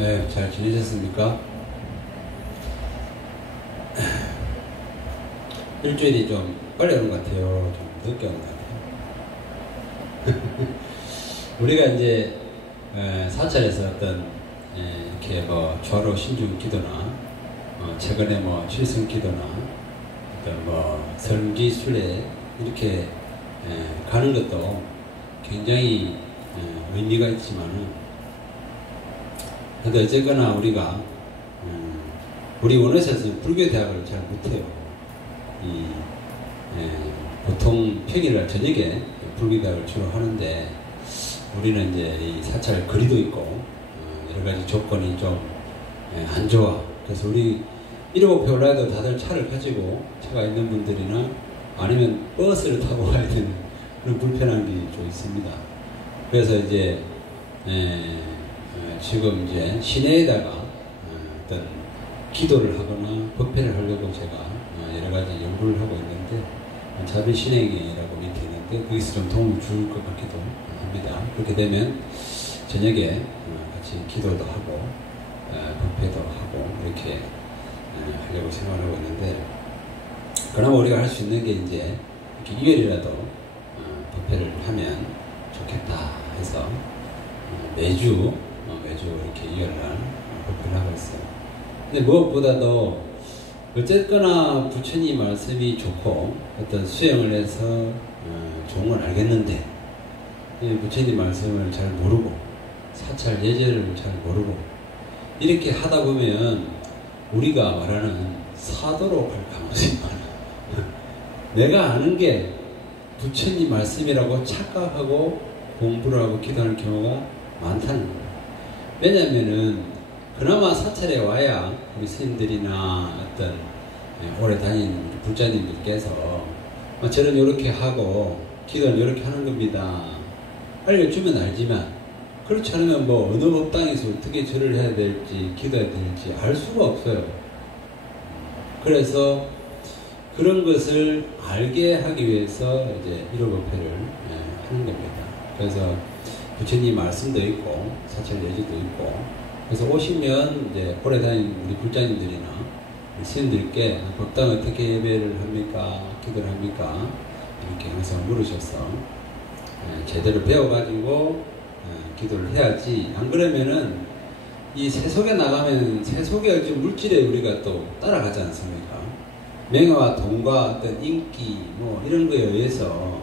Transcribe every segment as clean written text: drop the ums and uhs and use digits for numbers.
네, 잘 지내셨습니까? 일주일이 좀 빨리 오는 것 같아요. 좀 늦게 오는 것 같아요. 우리가 이제 사찰에서 어떤 이렇게 뭐 좌로 신중 기도나 최근에 뭐 칠성 기도나 어떤 뭐 설기 순례 이렇게 가는 것도 굉장히 의미가 있지만은 근데 어쨌거나 우리가 우리 원어에서는 불교 대학을 잘 못해요. 보통 평일날 저녁에 불교 대학을 주로 하는데 우리는 이제 이 사찰 거리도 있고 여러 가지 조건이 좀 안 좋아. 그래서 우리 7개 올라도 다들 차를 가지고 차가 있는 분들이나 아니면 버스를 타고 가야 되는 그런 불편한 게 좀 있습니다. 그래서 이제 지금 이제 시내에다가 어떤 기도를 하거나 법회를 하려고 제가 여러 가지 연구를 하고 있는데 자비 신행이라고 밑에 있는데 거기서 좀 도움을 줄 것 같기도 합니다. 그렇게 되면 저녁에 같이 기도도 하고 법회도 하고 이렇게 하려고 생각을 하고 있는데 그나마 우리가 할 수 있는 게 이제 이렇게 2월이라도 법회를 하면 좋겠다 해서 매주 이렇게 2월날 법회를 하고 있어요. 근데 무엇보다도 어쨌거나 부처님 말씀이 좋고 어떤 수행을 해서 좋은 건 알겠는데 부처님 말씀을 잘 모르고 사찰 예제를 잘 모르고 이렇게 하다 보면 우리가 말하는 사도로 갈 가능성이 많아. 내가 아는 게 부처님 말씀이라고 착각하고 공부를 하고 기도하는 경우가 많다는 거예요. 왜냐하면은 그나마 사찰에 와야 우리 스님들이나 어떤 오래 다닌 불자님들께서 저는 이렇게 하고 기도는 이렇게 하는 겁니다. 알려주면 알지만 그렇지 않으면 뭐 어느 법당에서 어떻게 절을 해야 될지 기도해야 될지 알 수가 없어요. 그래서 그런 것을 알게 하기 위해서 이제 1호 법회를 하는 겁니다. 그래서 부처님 말씀도 있고 사찰 예지도 있고 그래서 오시면 이제 오래 다닌 우리 불자님들이나 스님들께 법당 어떻게 예배를 합니까? 기도를 합니까? 이렇게 항상 물으셔서 제대로 배워가지고 기도를 해야지 안 그러면은 이 세속에 나가면 세속의 어떤 물질에 우리가 또 따라가지 않습니까? 명예와 돈과 어떤 인기 뭐 이런 거에 의해서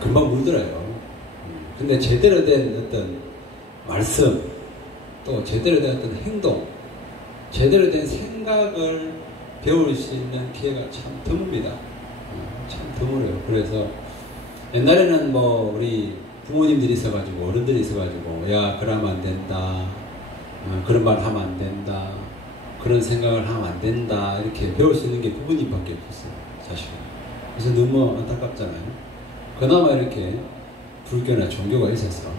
금방 물들어요. 근데 제대로 된 어떤 말씀 또 제대로 된 어떤 행동 제대로 된 생각을 배울 수 있는 기회가 참 드뭅니다. 참 드물어요. 그래서 옛날에는 뭐 우리 부모님들이 있어가지고 어른들이 있어가지고 야 그러면 안 된다 그런 말 하면 안 된다 그런 생각을 하면 안 된다 이렇게 배울 수 있는 게 부모님밖에 없었어요. 사실은. 그래서 너무 안타깝잖아요. 그나마 이렇게 불교나 종교가 있어서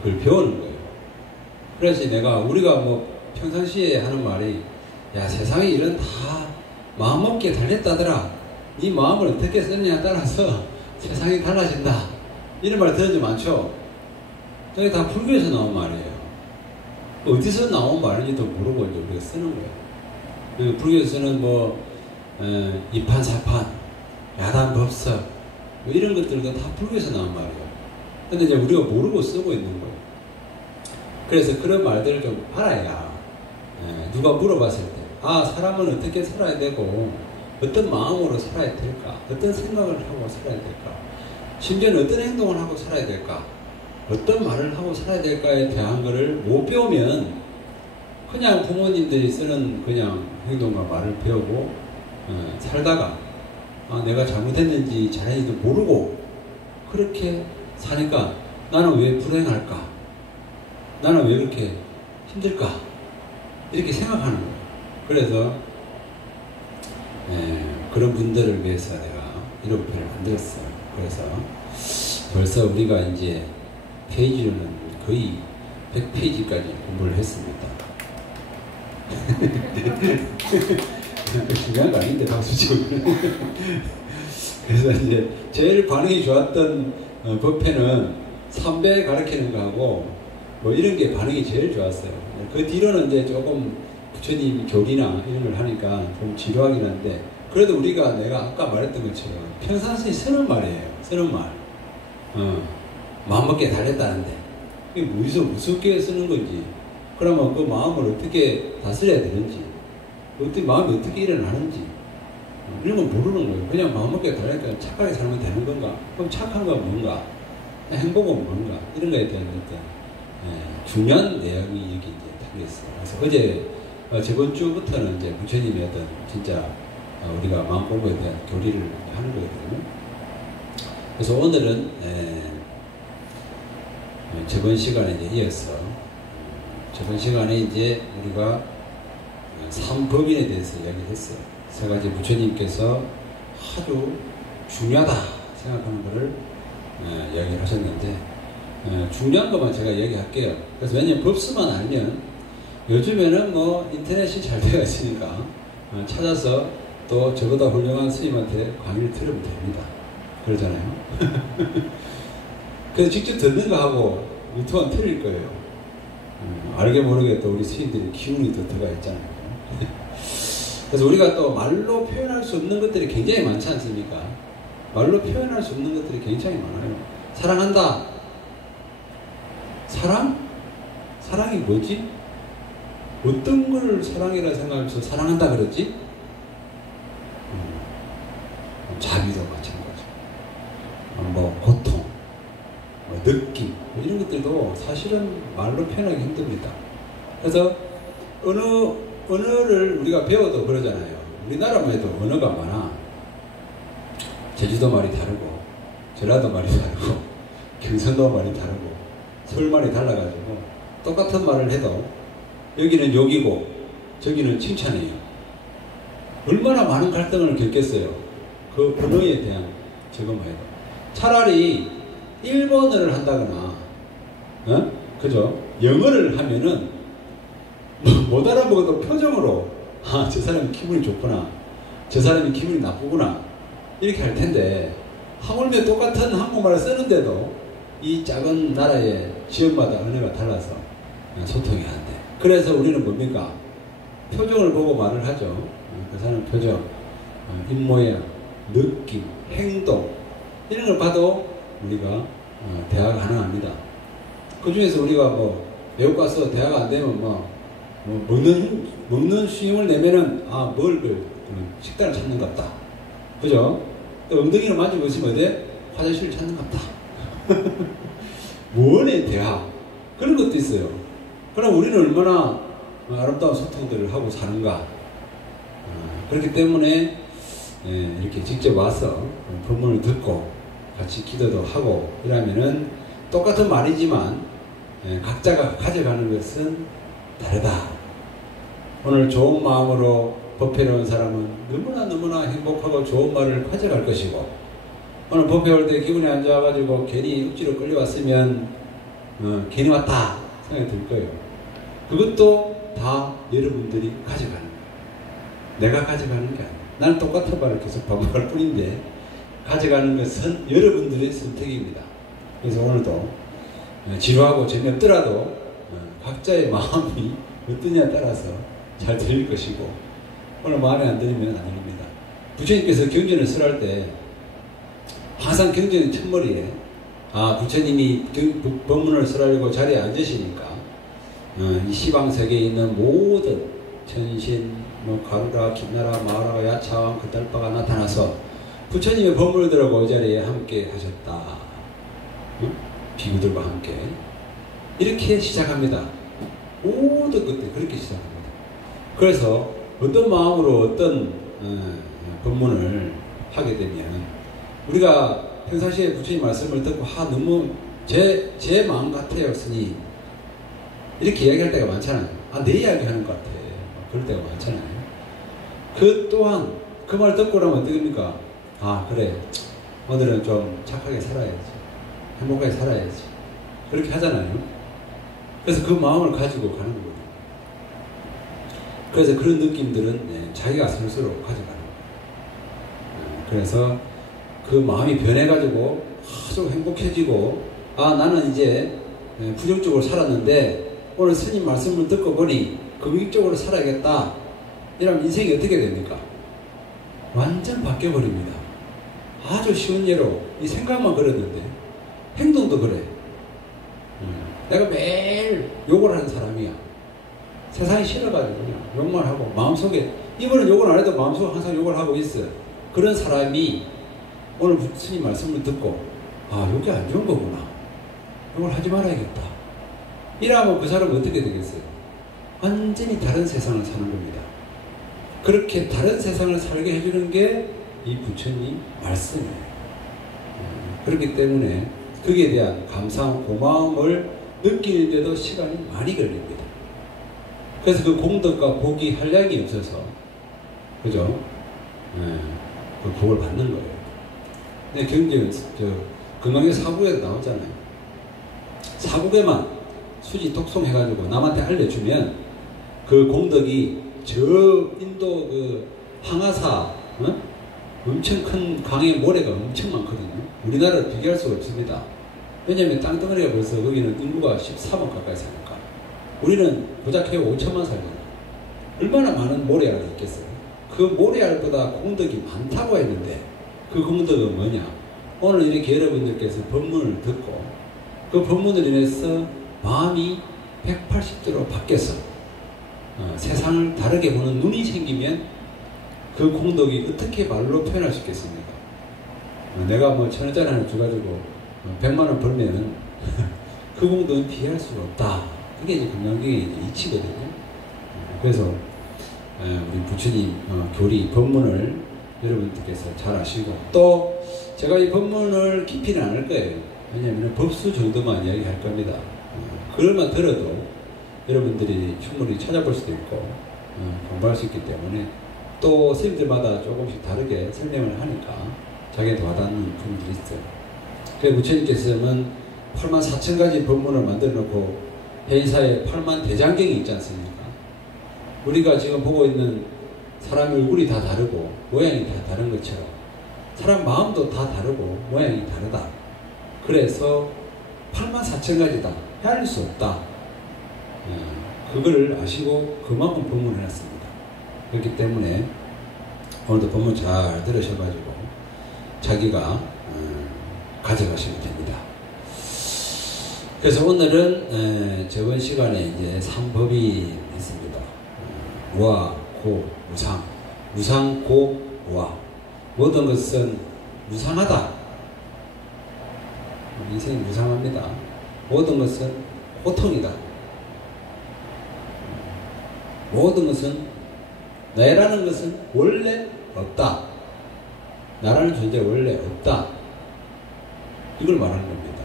그걸 배우는 거예요. 그래서 우리가 뭐 평상시에 하는 말이 야 세상에 이런 다 마음먹기에 달렸다더라. 네 마음을 어떻게 쓰느냐에 따라서 세상이 달라진다. 이런 말 들은 적 많죠? 저게 다 불교에서 나온 말이에요. 어디서 나온 말인지도 모르고 이제 우리가 쓰는 거예요. 불교에서는 뭐 이판사판, 야단법석 뭐 이런 것들도 다 불교에서 나온 말이에요. 근데 이제 우리가 모르고 쓰고 있는 거예요. 그래서 그런 말들을 좀 알아야 누가 물어봤을 때 사람은 어떻게 살아야 되고 어떤 마음으로 살아야 될까? 어떤 생각을 하고 살아야 될까? 심지어는 어떤 행동을 하고 살아야 될까? 어떤 말을 하고 살아야 될까에 대한 거를 못 배우면 그냥 부모님들이 쓰는 그냥 행동과 말을 배우고 살다가 내가 잘못했는지 잘했는지 모르고 그렇게 사니까 나는 왜 불행할까? 나는 왜 그렇게 힘들까? 이렇게 생각하는 거예요. 그래서 그런 분들을 위해서 내가 이런 표를 만들었어요. 그래서 벌써 우리가 이제 페이지로는 거의 100페이지까지 공부를 했습니다. 중요한 거 아닌데 박수 치고 그래서 이제 제일 반응이 좋았던 법회는 3배 가르치는 거하고 뭐 이런 게 반응이 제일 좋았어요. 그 뒤로는 이제 조금 부처님 교리나 이런 걸 하니까 좀 지루하긴 한데, 그래도 우리가 내가 아까 말했던 것처럼 평상시에 쓰는 말이에요. 쓰는 말. 마음먹기에 달렸다는데 이게 무섭게 쓰는 건지, 그러면 그 마음을 어떻게 다스려야 되는지, 어떻게 마음이 어떻게 일어나는지 이런 건 모르는 거예요. 그냥 마음먹기에 달리니까 착하게 살면 되는 건가? 그럼 착한 건 뭔가? 행복은 뭔가? 이런 거에 대한 어떤 중요한 내용이 여기 이제 담겨있어요. 그래서 어제 저번 주부터는 이제 부처님의 어떤 진짜 우리가 마음 공부에 대한 교리를 하는 거거든요. 그래서 오늘은 저번 시간에 이제 이어서 저번 시간에 이제 우리가 삼법인에 대해서 이야기를 했어요. 세 가지 부처님께서 아주 중요하다 생각하는 것을 이야기를 하셨는데, 중요한 것만 제가 이야기할게요. 그래서 왜냐면 법수만 알면, 요즘에는 뭐 인터넷이 잘 되어 있으니까 찾아서 또 저보다 훌륭한 스님한테 강의를 들으면 됩니다. 그러잖아요. 그래서 직접 듣는 거 하고 유튜브는 틀릴 거예요. 알게 모르게 또 우리 스님들이 기운이 더 들어가 있잖아요. 그래서 우리가 또 말로 표현할 수 없는 것들이 굉장히 많지 않습니까? 말로 표현할 수 없는 것들이 굉장히 많아요. 사랑한다. 사랑? 사랑이 뭐지? 어떤 걸 사랑이라 생각하면서 사랑한다 그러지? 자비도 마찬가지. 뭐 고통, 뭐 느낌, 뭐 이런 것들도 사실은 말로 표현하기 힘듭니다. 그래서 언어를 우리가 배워도 그러잖아요. 우리나라만 해도 언어가 많아. 제주도 말이 다르고, 전라도 말이 다르고, 경상도 말이 다르고, 서울 말이 달라가지고 똑같은 말을 해도 여기는 욕이고 저기는 칭찬이에요. 얼마나 많은 갈등을 겪겠어요. 그 언어에 대한 저것만 해도. 차라리 일본어를 한다거나, 그죠? 영어를 하면은 못 알아보고도 표정으로, 아, 저 사람이 기분이 좋구나, 저 사람이 기분이 나쁘구나, 이렇게 할 텐데, 하물며 똑같은 한국말을 쓰는데도 이 작은 나라의 지역마다 언어가 달라서 소통이 안 돼. 그래서 우리는 뭡니까? 표정을 보고 말을 하죠. 그 사람 표정, 입모양, 느낌, 행동, 이런 걸 봐도 우리가 대화가 가능합니다. 그 중에서 우리가 뭐 외국 가서 대화가 안 되면 먹는 수임을 내면은, 식단을 찾는 것 같다. 그죠? 또 엉덩이를 만지고 있으면 어디? 화장실을 찾는 것 같다. 무언의 대화, 그런 것도 있어요. 그럼 우리는 얼마나 아름다운 소통들을 하고 사는가. 그렇기 때문에 이렇게 직접 와서 법문을 듣고 같이 기도도 하고 이러면은 똑같은 말이지만 각자가 가져가는 것은 다르다. 오늘 좋은 마음으로 법회를 온 사람은 너무나 행복하고 좋은 말을 가져갈 것이고, 오늘 법회 올 때 기분이 안 좋아가지고 괜히 억지로 끌려왔으면 괜히 왔다 생각이 들 거예요. 그것도 다 여러분들이 가져가는 거예요. 내가 가져가는 게 아니에요. 나는 똑같은 말을 계속 반복할 뿐인데, 가져가는 것은 여러분들의 선택입니다. 그래서 오늘도 지루하고 재미없더라도 각자의 마음이 어떠냐에 따라서 잘 들릴 것이고, 오늘 마음에 안 들리면 안 들립니다. 부처님께서 경전을 설할 때 항상 경전의 첫머리에, 부처님이 법문을 설하려고 자리에 앉으시니까 이 시방세계에 있는 모든 천신, 가루라, 김나라, 마하라가, 야차왕, 그달바가 나타나서 부처님의 법문을 들으고 이 자리에 함께 하셨다. 비구들과 함께 이렇게 시작합니다. 모든 것들 그렇게 시작합니다. 그래서 어떤 마음으로 어떤 법문을 하게 되면, 우리가 평상시에 부처님 말씀을 듣고 너무 제 마음 같아요 스님, 이렇게 이야기할 때가 많잖아요. 내 이야기 하는 것 같아, 그럴 때가 많잖아요. 그 또한 그 말 듣고 나면 어떻게 됩니까? 그래, 오늘은 좀 착하게 살아야지, 행복하게 살아야지, 그렇게 하잖아요. 그래서 그 마음을 가지고 가는 거거든요. 그래서 그런 느낌들은 자기가 스스로 가져가는 거예요. 그래서 그 마음이 변해가지고 아주 행복해지고, 나는 이제 부정적으로 살았는데 오늘 스님 말씀을 듣고 보니 긍정적으로 살아야겠다. 이러면 인생이 어떻게 됩니까? 완전 바뀌어버립니다. 아주 쉬운 예로 이 생각만 그랬는데 행동도 그래. 내가 매일 욕을 하는 사람이야. 세상이 싫어가지고 그냥 욕만 하고 마음속에 이번엔 욕을 안 해도 마음속에 항상 욕을 하고 있어요. 그런 사람이 오늘 스님 말씀을 듣고 아 욕이 안 좋은 거구나. 욕을 하지 말아야겠다. 이러면 그 사람은 어떻게 되겠어요? 완전히 다른 세상을 사는 겁니다. 그렇게 다른 세상을 살게 해주는 게 이 부처님 말씀이에요. 그렇기 때문에 거기에 대한 감사한 고마움을 느끼는데도 시간이 많이 걸립니다. 그래서 그 공덕과 복이 한량이 없어서 그죠? 그 복을 받는 거예요. 근데 경제 금강의 사국에도 나오잖아요. 사국에만 수지 독송해가지고 남한테 알려주면 그 공덕이 저 인도 그 항아사 엄청 큰 강의 모래가 엄청 많거든요. 우리나라를 비교할 수가 없습니다. 왜냐하면 땅덩어리가 벌써 거기는 인구가 13억 가까이 사니까 우리는 고작 해고 5천만 살잖아요. 얼마나 많은 모래알이 있겠어요. 그 모래알보다 공덕이 많다고 했는데 그 공덕은 뭐냐? 오늘 이렇게 여러분들께서 법문을 듣고 그 법문을 인해서 마음이 180도로 바뀌어서 세상을 다르게 보는 눈이 생기면 그 공덕이 어떻게 말로 표현할 수 있겠습니까? 내가 뭐 1,000원짜리 하나 줘가지고 100만원 벌면 그 공덕은 비할 수가 없다. 그게 이제 금강경의 이치거든요. 그래서 우리 부처님 교리 법문을 여러분들께서 잘 아시고 또 제가 이 법문을 깊이는 안 할 거예요. 왜냐하면 법수 정도만 이야기할 겁니다. 그걸만 들어도 여러분들이 충분히 찾아볼 수도 있고 공부할 수 있기 때문에 또 스님들마다 조금씩 다르게 설명을 하니까 자기한테 와닿는 부분들이 있어요. 그래서 부처님께서는 84,000가지 법문을 만들어 놓고 해인사에 8만 대장경이 있지 않습니까? 우리가 지금 보고 있는 사람 얼굴이 다 다르고 모양이 다 다른 것처럼 사람 마음도 다 다르고 모양이 다르다. 그래서 84,000가지다. 헤아릴 수 없다. 그걸 아시고 그만큼 법문을 해놨습니다. 그렇기 때문에 오늘도 법문 잘 들으셔가지고 자기가 가져가시면 됩니다. 그래서 오늘은 저번 시간에 이제 3법이 있습니다. 무아, 고, 무상. 무상, 고, 무아. 모든 것은 무상하다. 인생이 무상합니다. 모든 것은 고통이다. 모든 것은 나라는 것은 원래 없다. 나라는 존재 원래 없다. 이걸 말하는 겁니다.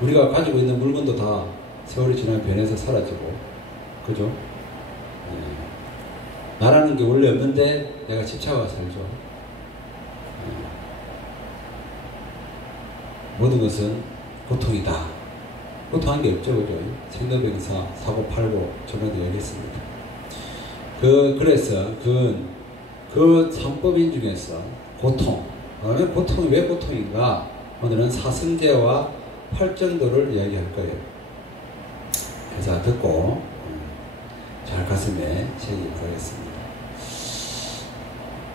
우리가 가지고 있는 물건도 다 세월이 지나면 변해서 사라지고, 그죠? 나라는 게 원래 없는데 내가 집착하고 살죠. 모든 것은 고통이다. 고통한 게 없죠, 그죠? 생老病死, 사고 팔고 저번에도 얘기했습니다. 그래서 그 삼법인 중에서 고통. 그러면 고통이 왜 고통인가? 오늘은 사승제와 팔정도를 이야기할 거예요. 그래서 듣고 잘 가슴에 새기기 바라겠습니다.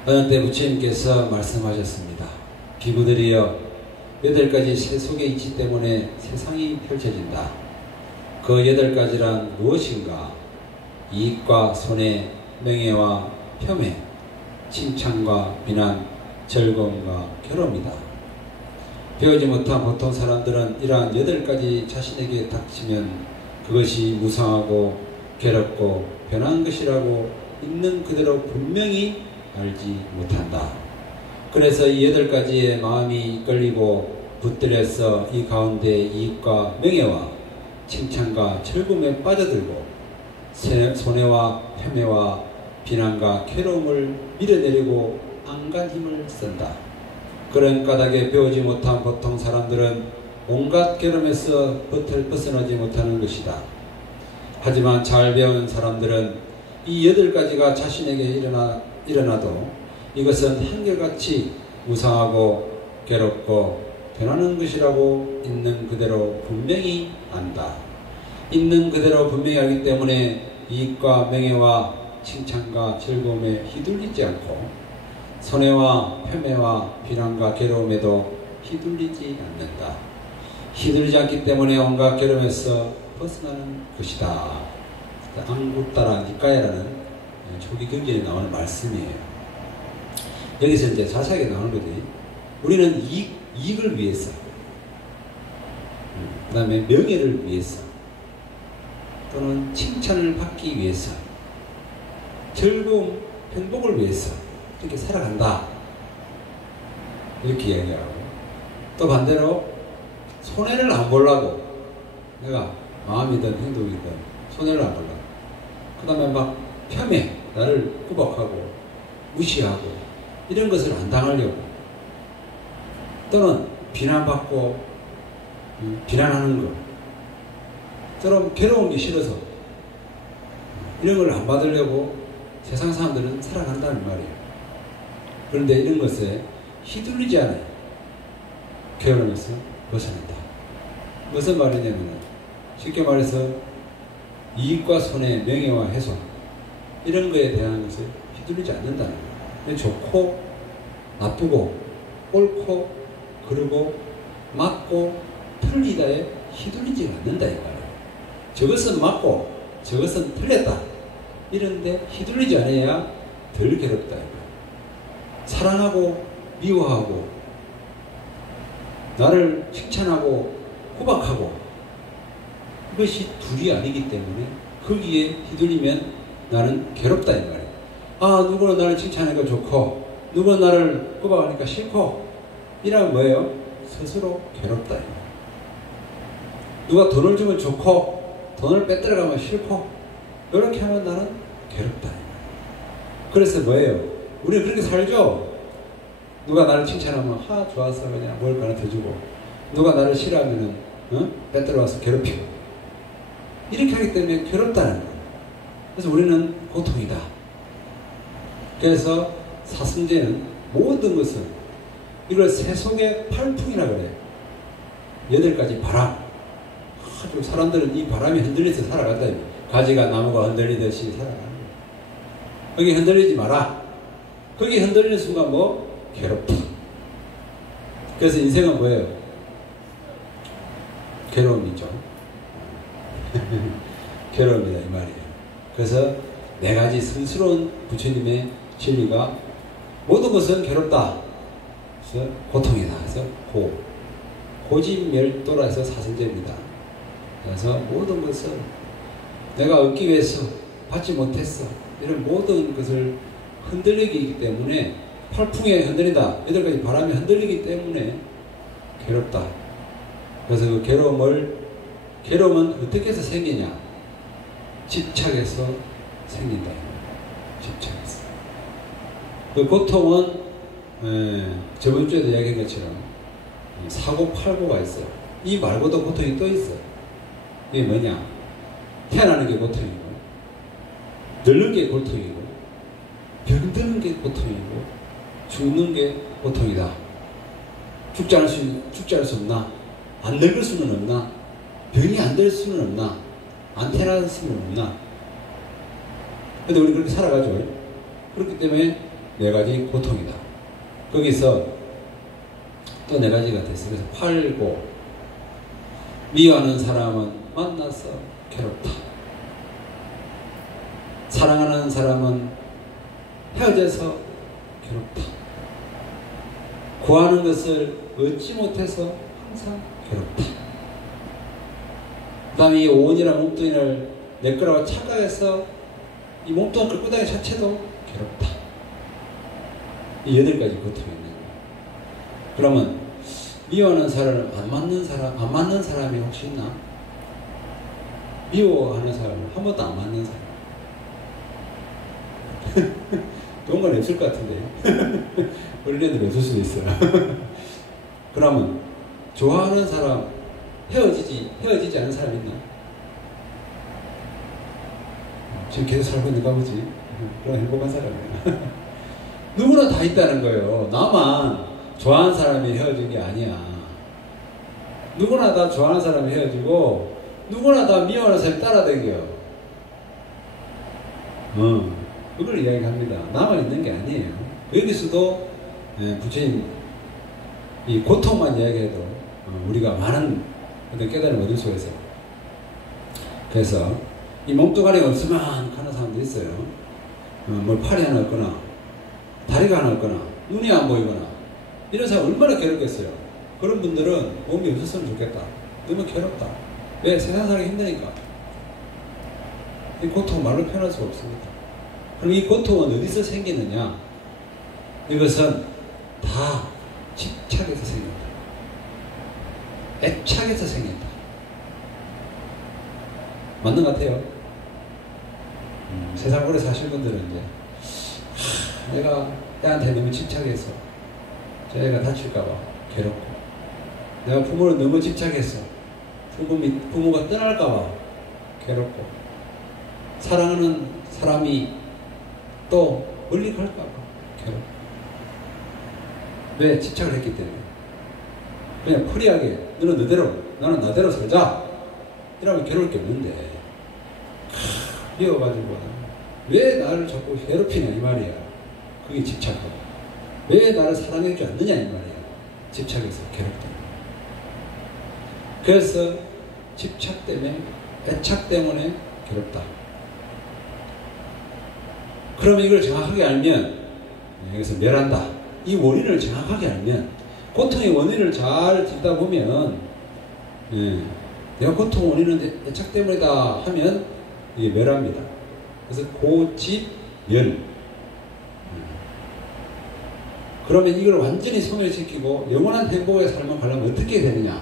어느 때 부처님께서 말씀하셨습니다. 비구들이여, 8가지 세속의 이치 때문에 세상이 펼쳐진다. 그 8가지란 무엇인가? 이익과 손해, 명예와 폄훼, 칭찬과 비난, 즐거움과 괴로움이다. 배우지 못한 보통 사람들은 이러한 8가지 자신에게 닥치면 그것이 무상하고 괴롭고 변한 것이라고 있는 그대로 분명히 알지 못한다. 그래서 이 8가지의 마음이 이끌리고 붙들려서 이 가운데 이익과 명예와 칭찬과 즐거움에 빠져들고 손해와 폄훼와 비난과 괴로움을 밀어내리고 안간 힘을 쓴다. 그런 까닭에 배우지 못한 보통 사람들은 온갖 괴로움에서 벗어나지 못하는 것이다. 하지만 잘 배운 사람들은 이 8가지가 자신에게 일어나도 이것은 한결같이 무상하고 괴롭고 변하는 것이라고 있는 그대로 분명히 안다. 있는 그대로 분명히 알기 때문에 이익과 명예와 칭찬과 즐거움에 휘둘리지 않고 손해와 폄훼와 비난과 괴로움에도 휘둘리지 않는다. 휘둘리지 않기 때문에 온갖 괴로움에서 벗어나는 것이다. 앙구따라 니까야라는 초기 경전에 나오는 말씀이에요. 여기서 이제 자세하게 나오는 거지. 우리는 이익을 위해서, 그 다음에 명예를 위해서, 또는 칭찬을 받기 위해서, 즐거움, 행복을 위해서 이렇게 살아간다. 이렇게 이야기하고, 또 반대로 손해를 안 보려고, 내가 마음이든 행동이든 손해를 안 보려고, 그 다음에 막 폄훼, 나를 구박하고 무시하고 이런 것을 안 당하려고, 또는 비난받고 비난하는 것, 또는 괴로운 게 싫어서 이런 걸 안 받으려고 세상 사람들은 살아간다는 말이에요. 그런데 이런 것에 휘둘리지 않아요. 괴로움에서 벗어난다. 무슨 말이냐면 쉽게 말해서 이익과 손해, 명예와 훼손 이런 거에 대한 것을 휘둘리지 않는다는 거예요. 좋고 나쁘고 옳고 그르고 맞고 틀리다에 휘둘리지 않는다 이 말이에요. 저것은 맞고 저것은 틀렸다 이런데 휘둘리지 않아야 덜 괴롭다 이 말이에요. 사랑하고 미워하고 나를 칭찬하고 구박하고 이것이 둘이 아니기 때문에 거기에 휘둘리면 나는 괴롭다 이 말이에요. 아, 누구는 나를 칭찬하니까 좋고 누구는 나를 구박하니까 싫고 이러면 뭐예요? 스스로 괴롭다 이 말이에요. 누가 돈을 주면 좋고 돈을 빼들어가면 싫고 이렇게 하면 나는 괴롭다 이 말이에요. 그래서 뭐예요? 우리는 그렇게 살죠. 누가 나를 칭찬하면 좋아서 그냥 뭘 하나 더 주고, 누가 나를 싫어하면은 빼들어와서 괴롭히고 이렇게 하기 때문에 괴롭다는 거예요. 그래서 우리는 고통이다. 그래서 사슴제는 모든 것을 이걸 세속의 팔풍이라 그래요. 8가지 바람. 아주 사람들은 이 바람이 흔들려서 살아간다. 가지가 나무가 흔들리듯이 살아가는 거예요. 거기 흔들리지 마라. 거기 흔들리는 순간 뭐? 괴롭다. 그래서 인생은 뭐예요? 괴로움이죠. 괴로움이다 이 말이에요. 그래서 4가지 성스러운 부처님의 진리가 모든 것은 괴롭다. 그래서 고통이다. 그래서 고진멸도라 해서 사성제입니다. 그래서 모든 것을 내가 얻기 위해서 받지 못했어. 이런 모든 것을 흔들리기 때문에 팔풍에 흔들린다. 8가지 바람에 흔들리기 때문에 괴롭다. 그래서 그 괴로움은 어떻게 해서 생기냐? 집착해서 생긴다. 집착해서. 그 고통은 저번 주에도 이야기한 것처럼 사고팔고가 있어요. 이 말고도 고통이 또 있어요. 이게 뭐냐? 태어나는 게 고통이고, 늙는 게 고통이고, 병드는 게 고통이고, 죽는 게 고통이다. 죽지 않을 수 없나? 안 늙을 수는 없나? 병이 안 될 수는 없나? 안 태어날 수는 없나? 근데 우리 그렇게 살아가죠. 그렇기 때문에 4가지 고통이다. 거기서 또 4가지가 됐어요. 그래서 팔고, 미워하는 사람은 만나서 괴롭다. 사랑하는 사람은 헤어져서 괴롭다. 구하는 것을 얻지 못해서 항상 괴롭다. 그 다음에 이 오온이라는 몸뚱이를 내 거라고 착각해서 이 몸뚱이 끌고 다니는 자체도 괴롭다. 이 8가지 고통이 있는 거예요. 그러면 미워하는 사람을 안 맞는 사람이 혹시 있나? 미워하는 사람을 한 번도 안 맞는 사람. 그런 건 없을 것 같은데. 우리네들 없을 수도 있어요. 그러면 좋아하는 사람, 헤어지지 않은 사람 있나? 지금 계속 살고 있는가 보지. 그런 행복한 사람이야. 누구나 다 있다는 거예요. 나만 좋아하는 사람이 헤어진 게 아니야. 누구나 다 좋아하는 사람이 헤어지고 누구나 다 미워하는 사람이 따라다녀요. 그걸 이야기합니다. 나만 있는 게 아니에요. 여기서도 부처님 이 고통만 이야기해도 우리가 많은 어떤 깨달음을 얻을 수가 있어요. 그래서 이 몸뚱아리가 없으면 하는 사람도 있어요. 뭐 팔이 하나 없거나 다리가 하나 없거나 눈이 안 보이거나 이런 사람 얼마나 괴롭겠어요. 그런 분들은 몸이 없었으면 좋겠다. 너무 괴롭다. 왜? 세상 살기 힘드니까. 이 고통 말로 표현할 수가 없습니다. 그럼 이 고통은 어디서 생기느냐? 이것은 다 집착에서 생긴다. 애착에서 생긴다. 맞는 것 같아요. 세상 오래 사실 분들은 이제 내가 애한테 너무 집착해서 저 애가 다칠까봐 괴롭고, 내가 부모를 너무 집착해서 부모가 떠날까봐 괴롭고, 사랑하는 사람이 또 멀리 갈까봐 괴롭고. 왜? 집착을 했기 때문에. 그냥 프리하게 너는 너대로 나는 나대로 살자 이러면 괴로울 게 없는데, 미워가지고 왜 나를 자꾸 괴롭히냐 이 말이야. 그게 집착하고. 왜 나를 사랑해주지 않느냐 이 말이야. 집착해서 괴롭다. 그래서 집착 때문에, 애착 때문에 괴롭다. 그러면 이걸 정확하게 알면, 여기서 멸한다. 이 원인을 정확하게 알면, 고통의 원인을 잘 듣다 보면, 내가 고통 원인은 애착 때문이다 하면 이게 멸합니다. 그래서 고집멸. 그러면 이걸 완전히 소멸시키고 영원한 행복의 삶을 가려면 어떻게 되느냐?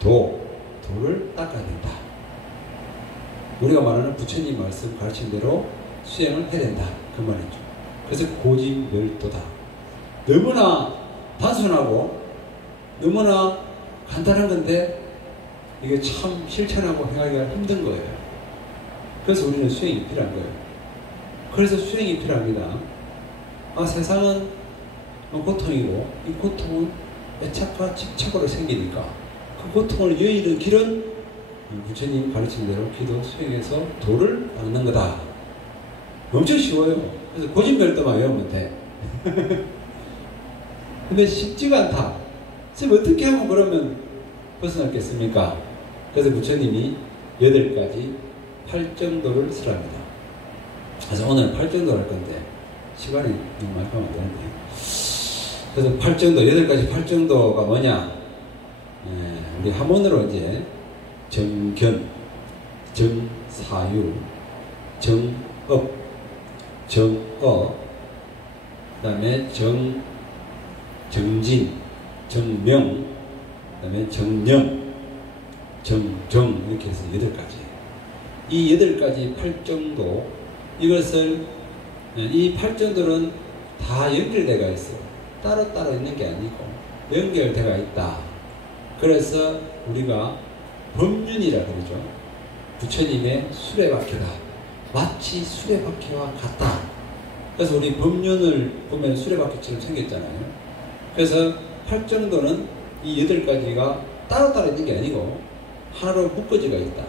도를 닦아야 된다. 우리가 말하는 부처님 말씀 가르친 대로 수행을 해야 된다. 그 말이죠. 그래서 고집멸도다. 너무나 단순하고 너무나 간단한 건데 이게 참 실천하고 행하기가 힘든 거예요. 그래서 우리는 수행이 필요한 거예요. 그래서 수행이 필요합니다. 세상은 고통이고 이 고통은 애착과 집착으로 생기니까 그 고통을 이기는 길은 부처님 가르친 대로 기도 수행해서 도를 닦는 거다. 엄청 쉬워요. 그래서 고집멸도만 외우면 돼. 근데 쉽지가 않다. 지금 어떻게 하면 그러면 벗어났겠습니까? 그래서 부처님이 8가지 팔정도를 쓰랍니다. 그래서 오늘 팔정도 할 건데 시간이 너무 많이 가면 안 되는데, 그래서 팔정도, 8가지 팔정도가 뭐냐? 우리 한문으로 이제 정견, 정사유, 정업, 정어, 그 다음에 정진, 정명, 그 다음에 정령, 정정, 이렇게 해서 8가지. 이 8가지 팔정도, 이것을, 이 팔정도는 다 연결되어 있어요. 따로따로 있는 게 아니고 연결되어 있다. 그래서 우리가 법륜이라 그러죠. 부처님의 수레바퀴다. 마치 수레바퀴와 같다. 그래서 우리 법륜을 보면 수레바퀴처럼 생겼잖아요. 그래서 팔정도는 이 8가지가 따로따로 있는 게 아니고 하나로 묶어져 있다.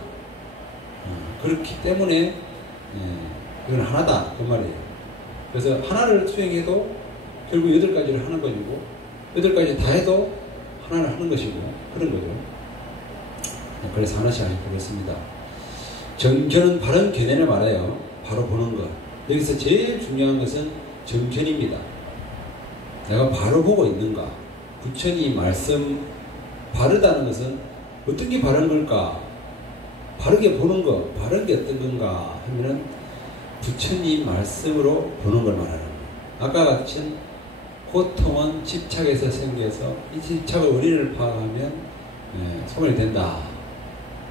그렇기 때문에 이건 하나다 그 말이에요. 그래서 하나를 수행해도 결국 8가지를 하는 것이고 8가지 다 해도 하나를 하는 것이고 그런 거죠. 그래서 하나씩 보겠습니다. 정견은 바른 견해를 말해요. 바로 보는 것. 여기서 제일 중요한 것은 정견입니다. 내가 바로 보고 있는가. 부처님 말씀 바르다는 것은 어떤 게 바른 걸까? 바르게 보는 거, 바른 게 어떤 건가 하면은 부처님 말씀으로 보는 걸 말하는 거예요. 아까 같은 고통은 집착에서 생겨서 이 집착의 원인을 파악하면 소멸이 된다.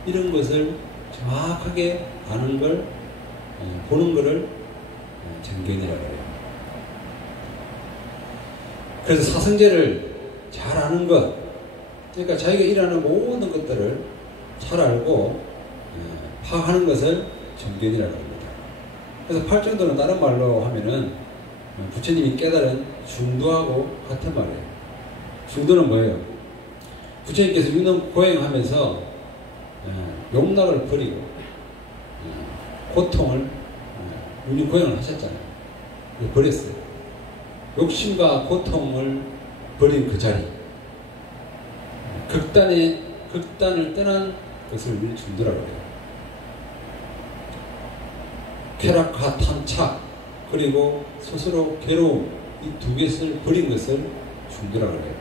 이런 것을 정확하게 아는 걸, 보는 것을 정견이라고 해요. 그래서 사성제를 잘 아는 것, 그러니까 자기가 일하는 모든 것들을 잘 알고 파악하는 것을 정견이라고 합니다. 그래서 팔정도는 다른 말로 하면은 부처님이 깨달은 중도하고 같은 말이에요. 중도는 뭐예요? 부처님께서 유능 고행하면서 욕락을 버리고 고통을 유능 고행을 하셨잖아요. 버렸어요. 욕심과 고통을 버린 그 자리, 극단을 떠난 것을 중도라고 해요. 쾌락과 탐착, 그리고 스스로 괴로움, 이 두 개를 버린 것을 중도라고 해요.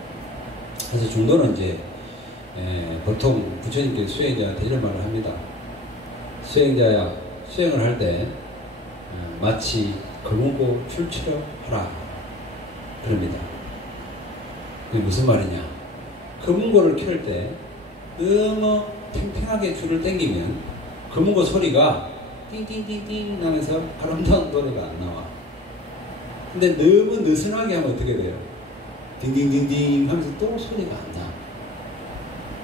그래서 중도는 이제 보통 부처님께 수행자한테 이런 말을 합니다. 수행자야, 수행을 할 때 마치 검은고 출처럼 하라 그럽니다. 그게 무슨 말이냐? 검은고를 켤 때 너무 팽팽하게 줄을 당기면 검은고 소리가 띵띵띵띵 나면서 아름다운 노래가 안 나와. 근데 너무 느슨하게 하면 어떻게 돼요? 띵띵띵띵 하면서 또 소리가 안 나.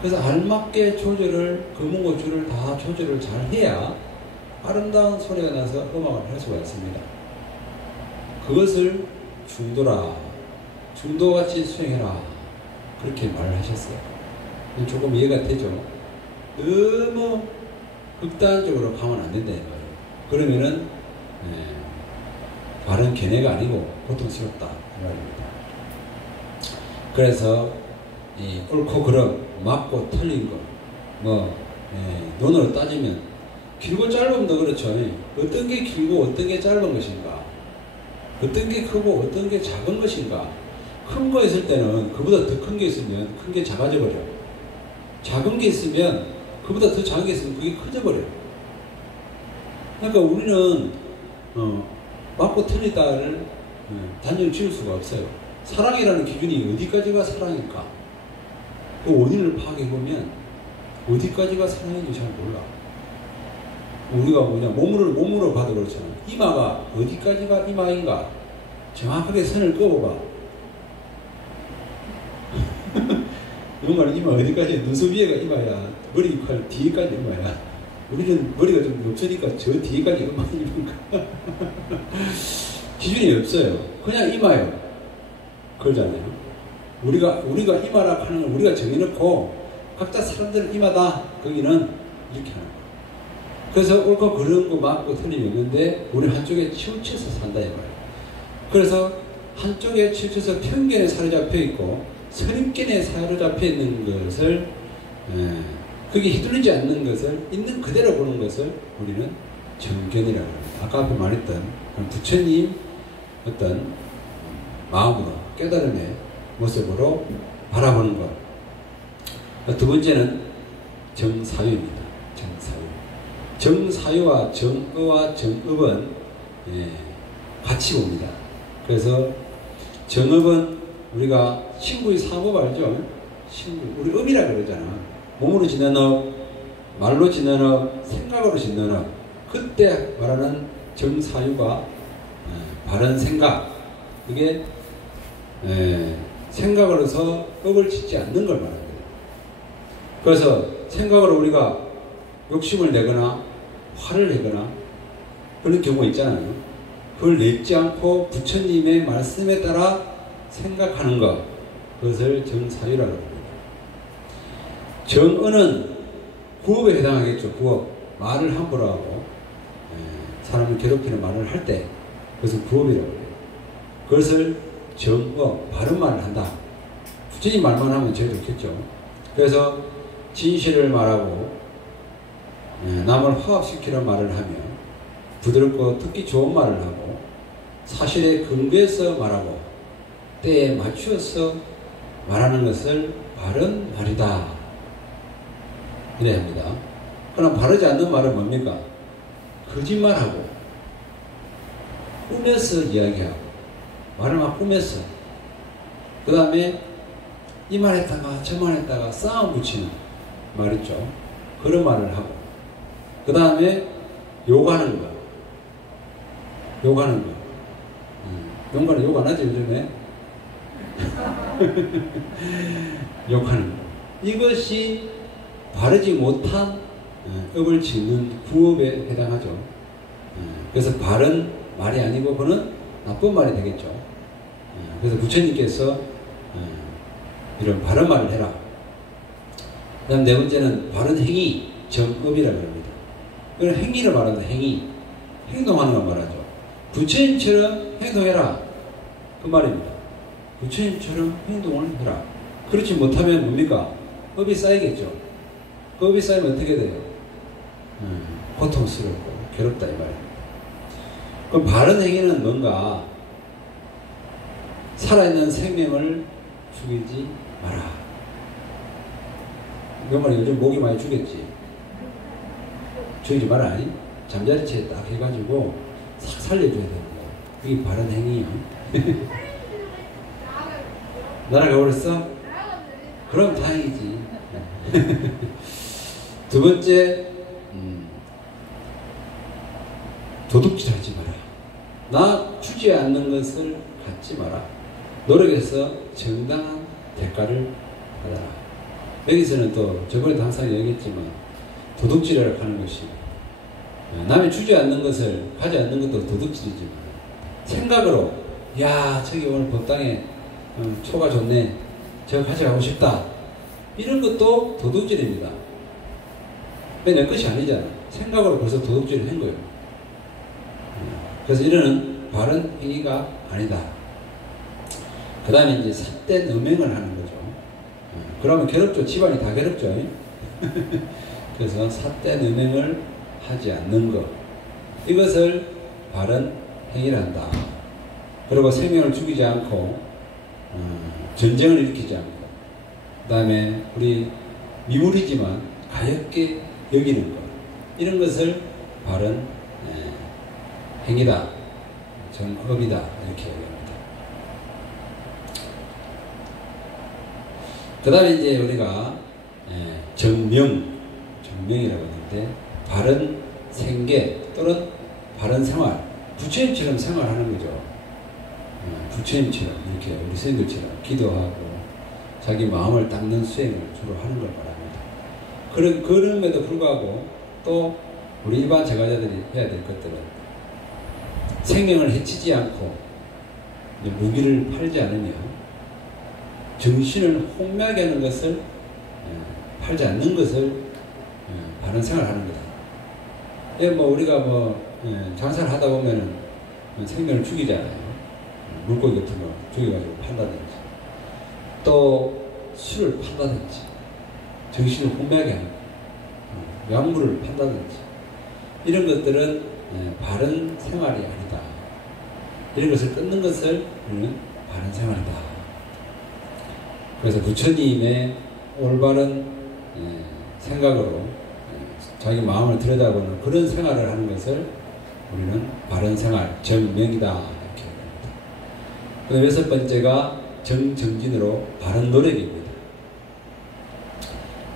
그래서 알맞게 조절을, 검은고 줄을 다 조절을 잘 해야 아름다운 소리가 나서 음악을 할 수가 있습니다. 그것을 중도라, 중도같이 수행해라, 그렇게 말을 하셨어요. 조금 이해가 되죠? 너무 극단적으로 가면 안 된다 이 말이에요. 그러면은 바른 견해가 아니고 고통스럽다 이 말입니다. 그래서 이 옳고 그름, 맞고 틀린 거, 논으로 따지면 길고 짧음도 그렇죠. 어떤 게 길고 어떤 게 짧은 것인가, 어떤 게 크고 어떤 게 작은 것인가. 큰 거 있을 때는 그보다 더 큰 게 있으면 큰 게 작아져 버려. 작은 게 있으면 그보다 더 작은 게 있으면 그게 커져 버려. 그러니까 우리는 맞고 틀리다를 단정 지을 수가 없어요. 사랑이라는 기준이 어디까지가 사랑일까? 그 원인을 파악해보면 어디까지가 사랑인지 잘 몰라. 우리가 몸으로 봐도 그렇잖아. 이마가 어디까지가 이마인가? 정확하게 선을 그어봐. 이런 말은 이마 어디까지, 눈썹 위에가 이마야, 머리칼 뒤에까지 이마야. 우리는 머리가 좀 높으니까 저 뒤에까지 이마입니까? 기준이 없어요. 그냥 이마요. 그러잖아요. 우리가 이마라 하는 건 우리가 정해놓고 각자 사람들은 이마다, 거기는 이렇게 하는 거예요. 그래서 옳고 그른 거 맞고 틀림이 없는데 우리 한쪽에 치우쳐서 산다 이 말이에요. 그래서 한쪽에 치우쳐서 편견에 사로잡혀 있고 선입견에 사로잡혀 있는 것을 그게 휘둘리지 않는 것을 있는 그대로 보는 것을 우리는 정견이라고 합니다. 아까 앞에 말했던 부처님 어떤 마음으로 깨달음의 모습으로 바라보는 것. 두 번째는 정사유입니다. 정사유. 정사유와 정의와 정업은 같이 봅니다. 그래서 정업은 우리가 신구의 사법 알죠? 신구. 우리 업이라 그러잖아. 몸으로 짓는 업, 말로 짓는 업, 생각으로 짓는 업. 그때 말하는 정사유가 바른 생각. 이게 생각으로서 업을 짓지 않는 걸 말합니다. 그래서 생각으로 우리가 욕심을 내거나 화를 내거나 그런 경우가 있잖아요. 그걸 냈지 않고 부처님의 말씀에 따라 생각하는 것, 그것을 정사유라고 합니다. 정언은 구업에 해당하겠죠. 구업. 말을 함부로 하고 사람을 괴롭히는 말을 할 때 그것은 구업이라고 해요. 그것을 정업, 바른 말을 한다. 부처님 말만 하면 제일 좋겠죠. 그래서 진실을 말하고 남을 화합시키는 말을 하며 부드럽고 듣기 좋은 말을 하고 사실에 근거해서 말하고 때에 맞추어서 말하는 것을 바른 말이다. 이래야 합니다. 그럼 바르지 않는 말은 뭡니까? 거짓말하고 꾸며서 이야기하고 말을 막 꾸몄어. 그 다음에 이 말 했다가 저 말 했다가 싸움 붙이는 말 있죠. 그런 말을 하고 그 다음에 욕하는 거. 욕하는 거. 용가는 욕 안 하지 요즘에? 욕하는 거. 이것이 바르지 못한 업을 짓는 구업에 해당하죠. 그래서 바른 말이 아니고 그는 나쁜 말이 되겠죠. 그래서 부처님께서 이런 바른 말을 해라. 그 다음 네 번째는 바른 행위, 정업이라고 합니다. 이건 행위를 말하는 행위, 행동하는 걸 말하죠. 부처님처럼 행동해라, 그 말입니다. 부처님처럼 행동을 해라. 그렇지 못하면 뭡니까? 업이 쌓이겠죠. 그 업이 쌓이면 어떻게 돼요? 고통스럽고 괴롭다 이 말입니다. 그럼 바른 행위는 뭔가? 살아있는 생명을 죽이지 마라. 그 말이 요즘 목이 많이 죽였지. 죽이지 마라. 잠자리채 딱 해가지고 싹 살려줘야 되는 거야. 그게 바른 행위야. 날아가 버렸어? 그럼 다행이지. 두 번째, 도둑질 하지 마라. 나 주지 않는 것을 갖지 마라. 노력해서 정당한 대가를 받아라. 여기서는 또 저번에도 항상 얘기했지만 도둑질을 하는 것이 남이 주지 않는 것을 가지 않는 것도 도둑질이지만 생각으로 야 저기 오늘 법당에 초가 좋네 저거 가져가고 싶다 이런 것도 도둑질입니다. 왜 내 것이 아니잖아. 생각으로 벌써 도둑질을 한 거예요. 그래서 이러는 바른 행위가 아니다. 그 다음에 이제 삿된 음행을 하는 거죠. 그러면 괴롭죠. 집안이 다 괴롭죠. 그래서 삿된 음행을 하지 않는 것. 이것을 바른 행위를 한다. 그리고 생명을 죽이지 않고 전쟁을 일으키지 않고 그 다음에 우리 미물이지만 가볍게 여기는 것. 이런 것을 바른 행위다. 정업이다. 이렇게 얘기합니다. 그 다음에 이제 우리가 정명이라고 하는데 바른 생계 또는 바른 생활, 부처님처럼 생활하는 거죠. 부처님처럼 이렇게 우리 스님들처럼 기도하고 자기 마음을 닦는 수행을 주로 하는 걸 말합니다. 그럼에도 불구하고 또 우리 일반 제가자들이 해야 될 것들은 생명을 해치지 않고 무기를 팔지 않으며 정신을 혼미하게 하는 것을 팔지 않는 것을 바른 생활하는 거다. 뭐 우리가 장사를 하다 보면은 생명을 죽이잖아요. 물고기 같은 거 죽여가지고 판다든지 또 술을 판다든지 정신을 혼미하게 하는 약물을 판다든지 이런 것들은 바른 생활이 아니다. 이런 것을 끊는 것을 우리는 바른 생활이다. 그래서 부처님의 올바른 생각으로 자기 마음을 들여다보는 그런 생활을 하는 것을 우리는 바른 생활, 정명이다 이렇게 합니다. 그다음 여섯 번째가 정정진으로 바른 노력입니다.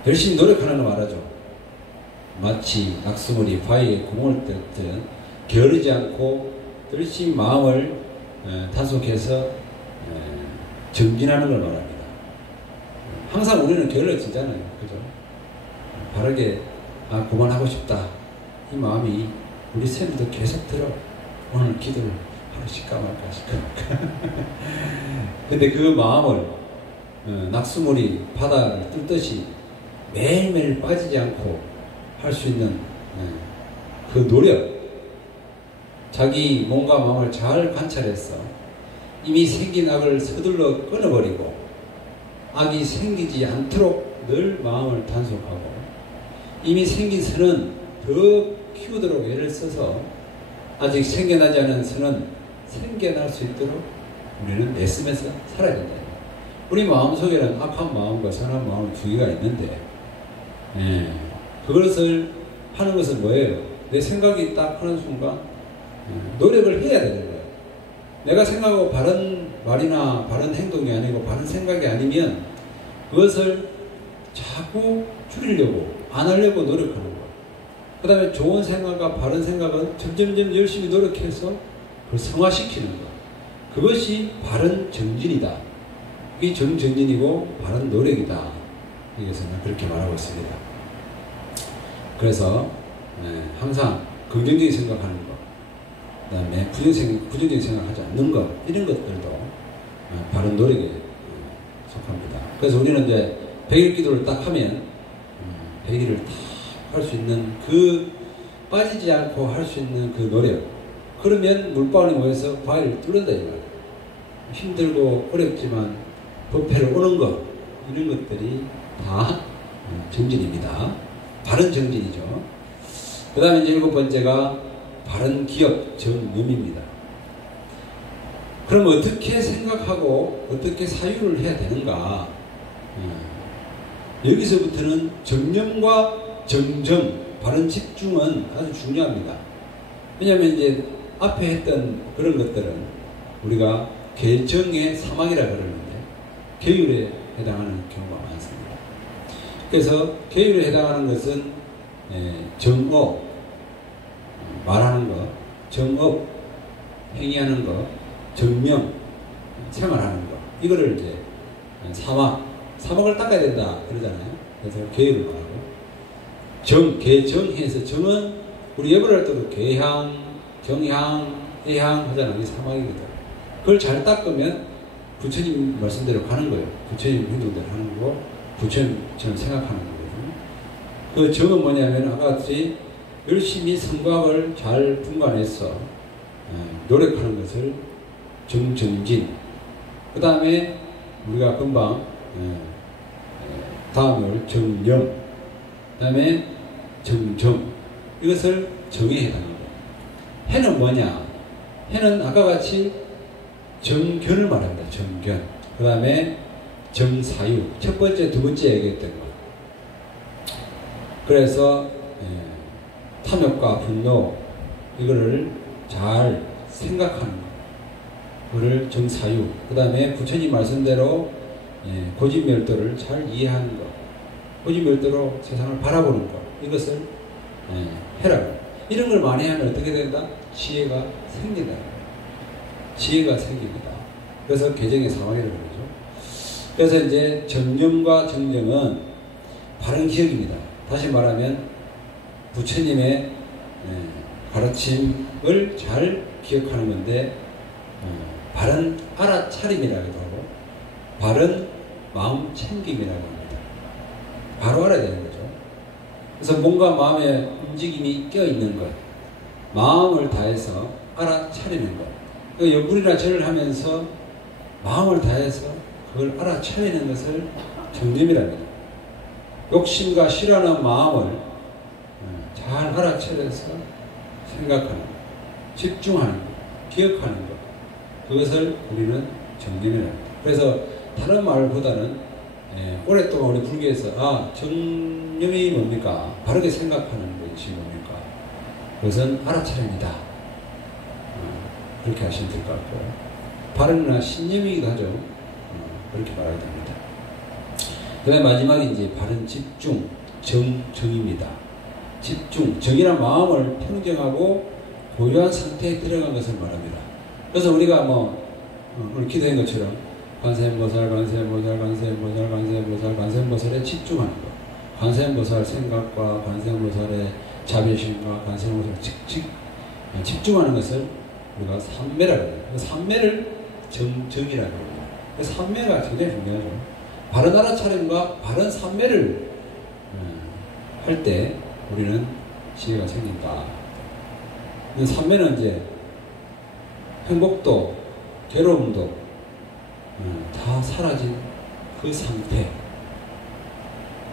열심히 노력하는 거 말하죠. 마치 낙수물이 바위에 구멍을 뚫듯 게으르지 않고 열심히 마음을 단속해서 정진하는 걸 말합니다. 항상 우리는 게을러지잖아요. 그죠? 바르게 그만하고 싶다. 이 마음이 우리 쌤도 계속 들어. 오늘 기도를 하루 쉴까 말까 쉴까 말까. 근데 그 마음을 낙수물이 바다를 뚫듯이 매일매일 빠지지 않고 할 수 있는 그 노력, 자기 몸과 마음을 잘 관찰해서 이미 생긴 악을 서둘러 끊어버리고 악이 생기지 않도록 늘 마음을 단속하고 이미 생긴 선은 더 키우도록 애를 써서 아직 생겨나지 않은 선은 생겨날 수 있도록 우리는 애쓰면서 살아야 된다. 우리 마음속에는 악한 마음과 선한 마음 두 개가 있는데 그것을 하는 것은 뭐예요? 내 생각이 딱 하는 순간 노력을 해야 되는 거예요. 내가 생각하고 바른 말이나 바른 행동이 아니고 바른 생각이 아니면 그것을 자꾸 줄이려고 안 하려고 노력하는 거예요. 그 다음에 좋은 생각과 바른 생각은 점점점 열심히 노력해서 그걸 성화시키는 거예요. 그것이 바른 정진이다. 그게 정정진이고 바른 노력이다. 여기서는 그렇게 말하고 있습니다. 그래서 항상 긍정적인 생각하는 것, 그 다음에 부정적인 생각하지 않는 것, 이런 것들도 바른 노력에 속합니다. 그래서 우리는 이제 100일 기도를 딱 하면 100일을 다 할 수 있는 그 빠지지 않고 할 수 있는 그 노력. 그러면 물방울이 모여서 바위를 뚫는다 이거예요. 힘들고 어렵지만 법회를 오는 것, 이런 것들이 다 정진입니다. 바른 정진이죠. 그 다음에 이제 7번째가 바른 기업 정념입니다. 그럼 어떻게 생각하고 어떻게 사유를 해야 되는가? 여기서부터는 정념과 정정, 바른 집중은 아주 중요합니다. 왜냐하면 이제 앞에 했던 그런 것들은 우리가 개정의 사막이라 그러는데 계율에 해당하는 경우가 많습니다. 그래서 계율에 해당하는 것은 정업, 말하는 것, 정업, 행위하는 것, 정명, 생활하는 것, 이거를 이제 사막을 닦아야 된다 그러잖아요. 그래서 계율을 말하고 개정해서 정은 우리 예불 할 때도 개향, 정향, 애향 하잖아요. 이게 사막이거든. 그걸 잘 닦으면 부처님 말씀대로 가는 거예요. 부처님 행동대로 하는 거고 부처님처럼 생각하는 거거든요. 그 정은 뭐냐면 아까 같이 열심히 성곽을 잘 분간해서 노력하는 것을 정정진. 그 다음에 우리가 금방 다음을 정념, 그 다음에 정정. 이것을 정에 해당합니다. 해는 뭐냐? 해는 아까 같이 정견을 말합니다. 정견. 그 다음에 정사유. 첫 번째, 두 번째 얘기했던 거. 그래서 탐욕과 분노, 이거를 잘 생각하는 거. 그거를 정사유. 그 다음에 부처님 말씀대로 고집멸도를 잘 이해하는 것. 고집멸도로 세상을 바라보는 것. 이것을 해라고. 이런 걸 많이 하면 어떻게 된다? 지혜가 생긴다. 지혜가 생깁니다. 그래서 개정의 사막이라고 그러죠. 그래서 이제 정념과 정정은 바른 기억입니다. 다시 말하면 부처님의 가르침을 잘 기억하는 건데 바른 알아차림이라고 하고 바른 마음 챙김이라고 합니다. 바로 알아야 되는 거죠. 그래서 뭔가 마음에 움직임이 껴있는 것, 마음을 다해서 알아차리는 것. 그 염불이나 절을 하면서 마음을 다해서 그걸 알아차리는 것을 정념이랍니다. 욕심과 싫어하는 마음을 잘 알아차려서 생각하는 것, 집중하는 것, 기억하는 것. 그것을 우리는 정념이랍니다. 그래서 다른 말보다는 오랫동안 우리 불교에서 정념이 뭡니까? 바르게 생각하는 것이 뭡니까? 그것은 알아차립니다. 그렇게 하시면 될 것 같고 바른이나 신념이기도 하죠. 그렇게 말하게 됩니다. 그 다음에 마지막에 이제 바른 집중, 정입니다. 집중, 정이란 마음을 평정하고 고요한 상태에 들어간 것을 말합니다. 그래서 우리가 오늘 기도한 것처럼 관세음보살, 관세음보살, 관세음보살, 관세음보살, 관세음보살에 집중하는 것. 관세음보살 생각과 관세음보살의 자비심과 관세음보살 집중하는 것을 우리가 삼매라고 해요. 삼매를 정이라고 해요. 삼매가 굉장히 중요하죠. 바른 알아차림과 바른 삼매를 할 때 우리는 지혜가 생긴다. 삼매는 이제 행복도 괴로움도 다 사라진 그 상태,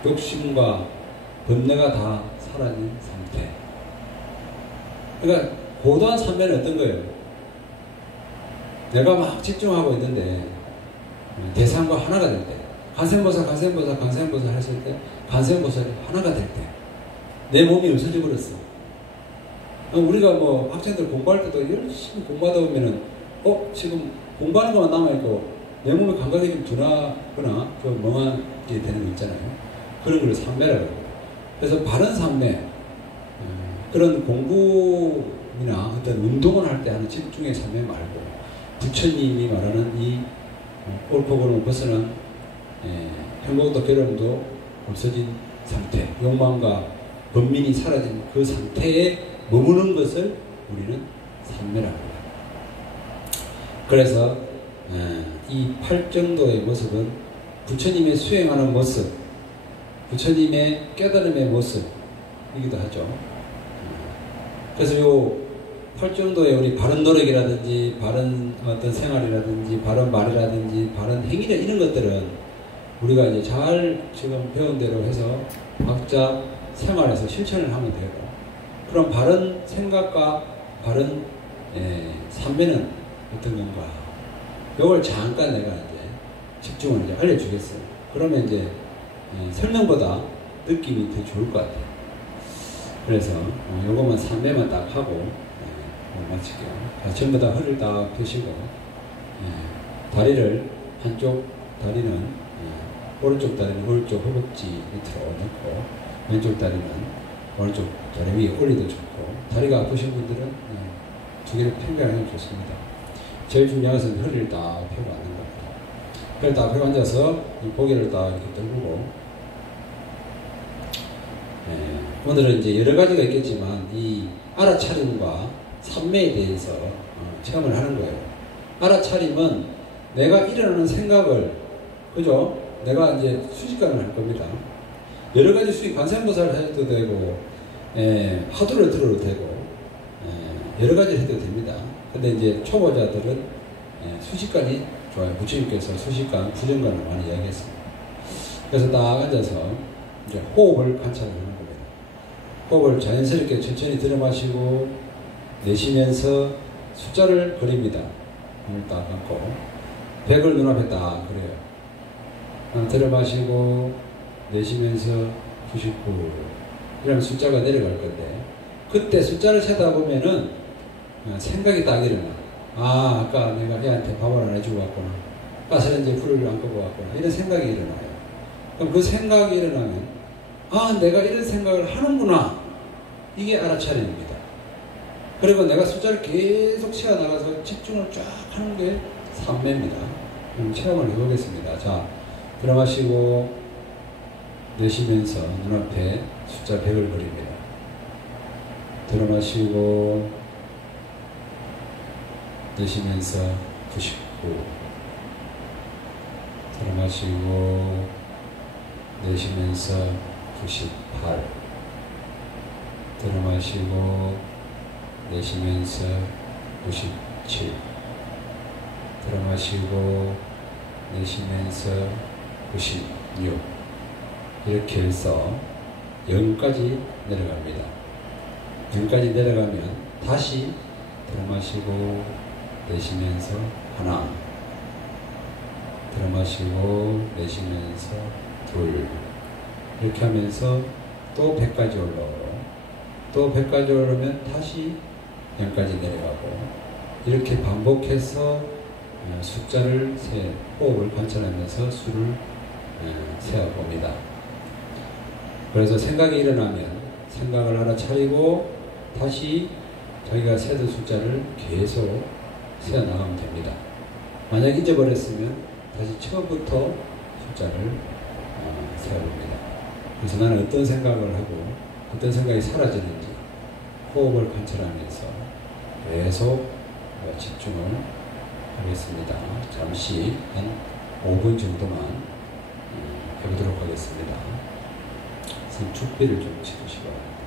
욕심과 번뇌가 다 사라진 상태. 그러니까 고도한 삼매는 어떤 거예요? 내가 막 집중하고 있는데 대상과 하나가 될 때, 관세음보살, 관세음보살, 관세음보살 했을 때 관세음보살이 하나가 될 때 내 몸이 없어져 버렸어. 우리가 학생들 공부할 때도 열심히 공부하다 보면은 지금 공부하는 것만 남아있고 내 몸의 감각이 좀 둔하거나 좀 멍하게 되는 거 있잖아요. 그런 걸 삼매라고 해요. 그래서 바른 삼매, 그런 공부나 어떤 운동을 할 때 하는 집중의 삼매 말고 부처님이 말하는 이 옳고 그름을 벗어난 행복도 괴로움도 없어진 상태, 욕망과 번민이 사라진 그 상태에 머무는 것을 우리는 삼매라고 합니다. 그래서 이 팔정도의 모습은 부처님의 수행하는 모습, 부처님의 깨달음의 모습이기도 하죠. 그래서 요 팔정도의 우리 바른 노력이라든지 바른 어떤 생활이라든지 바른 말이라든지 바른 행위나 이런 것들은 우리가 이제 잘 지금 배운 대로 해서 각자 생활에서 실천을 하면 되고, 그럼 바른 생각과 바른 삼매는 어떤 건가? 이걸 잠깐 내가 이제 집중을 이제 알려주겠어요. 그러면 이제 설명보다 느낌이 더 좋을 것 같아요. 그래서 요것만 삼매만 딱 하고 마칠게요. 자, 전부 다 허리를 딱 펴시고, 다리를 한쪽 다리는 오른쪽 다리는 오른쪽 허벅지 밑으로 넣고, 왼쪽 다리는 오른쪽 다리 위에 올리도 좋고, 다리가 아프신 분들은 두 개를 평행하면 좋습니다. 제일 중요한 것은 허리를 딱 펴고 앉는 겁니다. 허리를 딱 펴고 앉아서 고개를 딱 이렇게 떨구고, 오늘은 이제 여러 가지가 있겠지만 이 알아차림과 삼매에 대해서 체험을 하는 거예요. 알아차림은 내가 일어나는 생각을, 그죠? 내가 이제 수직관을 할 겁니다. 여러 가지 수익, 관세음보살을 해도 되고, 화두를 들어도 되고, 여러 가지를 해도 됩니다. 근데 이제 초보자들은 수직관이 좋아요. 부처님께서 수직관, 부정관을 많이 이야기했습니다. 그래서 딱 앉아서 이제 호흡을 관찰하는 겁니다. 호흡을 자연스럽게 천천히 들여 마시고 내쉬면서 숫자를 그립니다. 눈을 딱 감고 100을 눈앞에 딱 그려요. 들여 마시고 내쉬면서 99. 이러면 숫자가 내려갈 건데, 그때 숫자를 세다 보면은 생각이 딱 일어나. 아, 아까 내가 애한테 밥을 안 해주고 왔구나. 가스레인지에 불을 안 끄고 왔구나. 이런 생각이 일어나요. 그럼 그 생각이 일어나면, 아, 내가 이런 생각을 하는구나. 이게 알아차림입니다. 그리고 내가 숫자를 계속 세어나가서 집중을 쫙 하는 게 삼매입니다. 그럼 체험을 해보겠습니다. 자, 들어마시고 내쉬면서 눈앞에 숫자 100을 그립니다. 들어마시고 내쉬면서 99. 들어마시고 내쉬면서 98. 들어마시고 내쉬면서 97. 들어마시고 내쉬면서 96. 이렇게 해서 0까지 내려갑니다. 0까지 내려가면 다시 들어마시고 내쉬면서 하나, 들어마시고 내쉬면서 둘, 이렇게 하면서 또 100까지 올라오고, 또 100까지 오르면 다시 0까지 내려가고, 이렇게 반복해서 숫자를 호흡을 관찰하면서 수를 세어봅니다. 그래서 생각이 일어나면 생각을 알아차리고 다시 자기가 세던 숫자를 계속 세어나가면 됩니다. 만약 잊어버렸으면 다시 처음부터 숫자를 세어봅니다. 그래서 나는 어떤 생각을 하고 어떤 생각이 사라지는지 호흡을 관찰하면서 계속 집중을 하겠습니다. 잠시 한 5분 정도만 해보도록 하겠습니다. 축비를 좀 지키시기 바랍니다.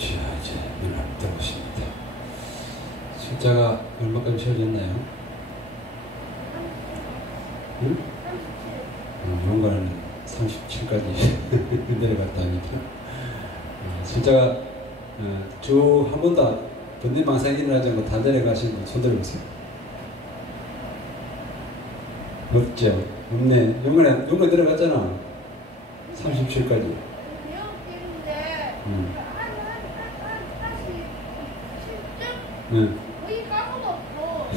자, 이제 눈 앞떠보십니다. 숫자가 얼마까지 채워졌나요? 응? 이런 거는 37까지 내려갔다니까. 숫자가 쭉 한 번도 번뇌망상 일어나지 않고 다 내려가신 분 손 들어보세요. 없죠? 없네. 용건에 내려갔잖아. 37까지. 응. 거의 까먹었어.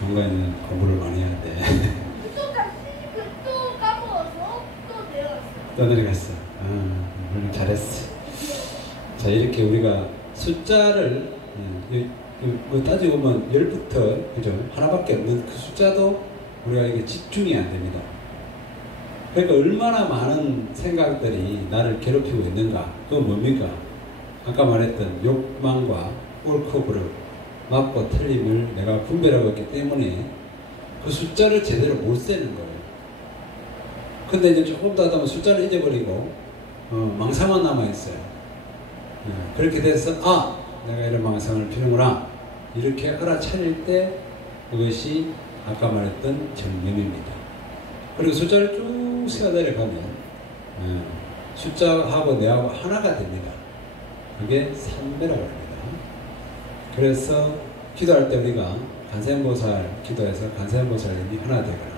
용건에는 공부를 많이 해야 돼. 또 까먹어서 또 내려갔어. 또 내려갔어. 물론 잘했어. 자, 이렇게 우리가 숫자를 따지고 보면 10부터 그죠? 하나밖에 없는 그 숫자도 우리가 이게 집중이 안 됩니다. 그러니까 얼마나 많은 생각들이 나를 괴롭히고 있는가? 그건 뭡니까? 아까 말했던 욕망과 옳고 그름, 맞고 틀림을 내가 분별하고 있기 때문에 그 숫자를 제대로 못 세는 거예요. 근데 이제 조금 더 하다 보면 숫자를 잊어버리고 망상만 남아있어요. 그렇게 돼서 내가 이런 망상을 피우는구나 이렇게 알아차릴 때 그것이 아까 말했던 정념입니다. 그리고 숫자를 쭉 세워 내려가면 숫자하고 내하고 하나가 됩니다. 그게 삼배라고 합니다. 그래서 기도할 때 우리가 간세음보살 기도해서 간세음보살님이 하나 되거나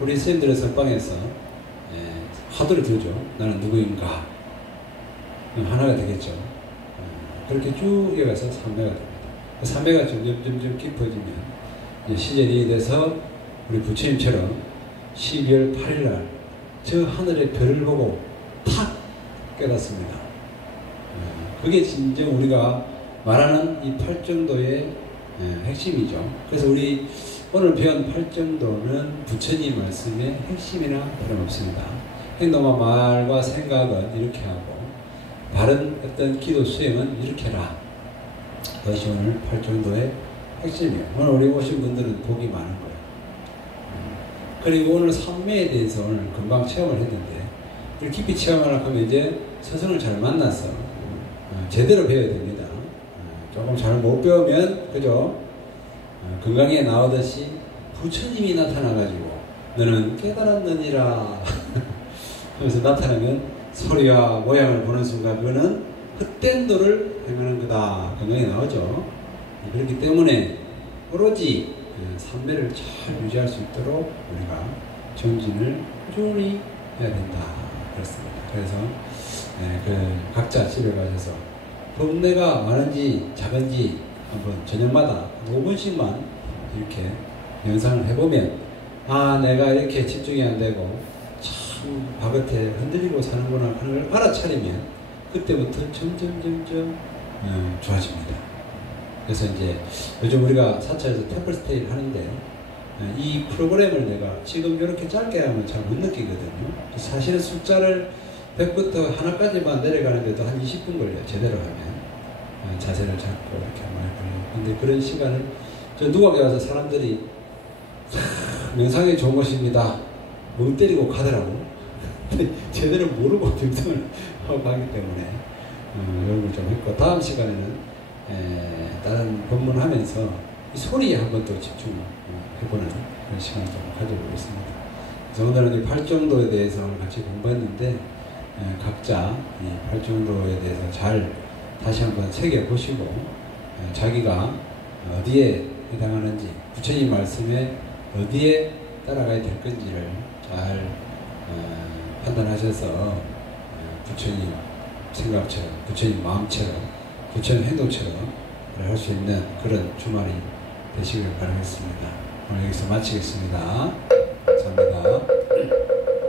우리 스님들의 선방에서 화두를 들죠. 나는 누구인가 하나가 되겠죠. 그렇게 쭉 이어가서 삼배가 됩니다. 삼배가 점점 깊어지면 시절이 돼서 우리 부처님처럼 12월 8일날 저 하늘의 별을 보고 탁 깨닫습니다. 그게 진정 우리가 말하는 이 팔정도의 핵심이죠. 그래서 우리 오늘 배운 팔정도는 부처님 말씀의 핵심이나 다름없습니다. 행동과 말과 생각은 이렇게 하고 바른 어떤 기도 수행은 이렇게 해라. 그것이 오늘 팔정도의 핵심이에요. 오늘 우리 오신 분들은 복이 많은 거예요. 그리고 오늘 삼매에 대해서 오늘 금방 체험을 했는데 깊이 체험하려고 하면 이제 스승을 잘 만나서 제대로 배워야 됩니다. 조금 잘 못 배우면 그죠? 건강에 나오듯이 부처님이 나타나가지고 너는 깨달았느니라 하면서 나타나면 소리와 모양을 보는 순간 그거는 헛된 도를 행하는 거다. 건강에 나오죠. 그렇기 때문에 오로지 삼배를 잘 유지할 수 있도록 우리가 정진을 꾸준히 해야 된다. 그렇습니다. 그래서 그 각자 집에 가셔서 법내가 많은지 작은지 한번 저녁마다 5분씩만 이렇게 명상을 해보면 내가 이렇게 집중이 안 되고 참 바깥에 흔들리고 사는구나 하는 걸 알아차리면 그때부터 점점 좋아집니다. 그래서 이제 요즘 우리가 사찰에서 템플스테이를 하는데 이 프로그램을 내가 지금 이렇게 짧게 하면 잘 못 느끼거든요. 사실은 숫자를 100부터 하나까지만 내려가는데도 한 20분 걸려요. 제대로 하면. 자세를 잡고 이렇게 많이 걸려요. 근데 그런 시간을 저 누각에 와서 사람들이 명상이 좋은 것입니다. 멍 때리고 가더라고. 제대로 모르고 명상을 하고 가기 때문에 이런 걸 좀 했고 다음 시간에는 다른 법문하면서 이 소리에 한번 또 집중해보는 그런 시간을 좀 가져보겠습니다. 그래서 오늘은 이 팔정도에 대해서 같이 공부했는데 각자 이 팔정도에 대해서 잘 다시 한번 새겨보시고 자기가 어디에 해당하는지 부처님 말씀에 어디에 따라가야 될 건지를 잘 판단하셔서 부처님 생각처럼 부처님 마음처럼 부처님 행동처럼 할 수 있는 그런 주말이 되시길 바라겠습니다. 오늘 여기서 마치겠습니다. 감사합니다.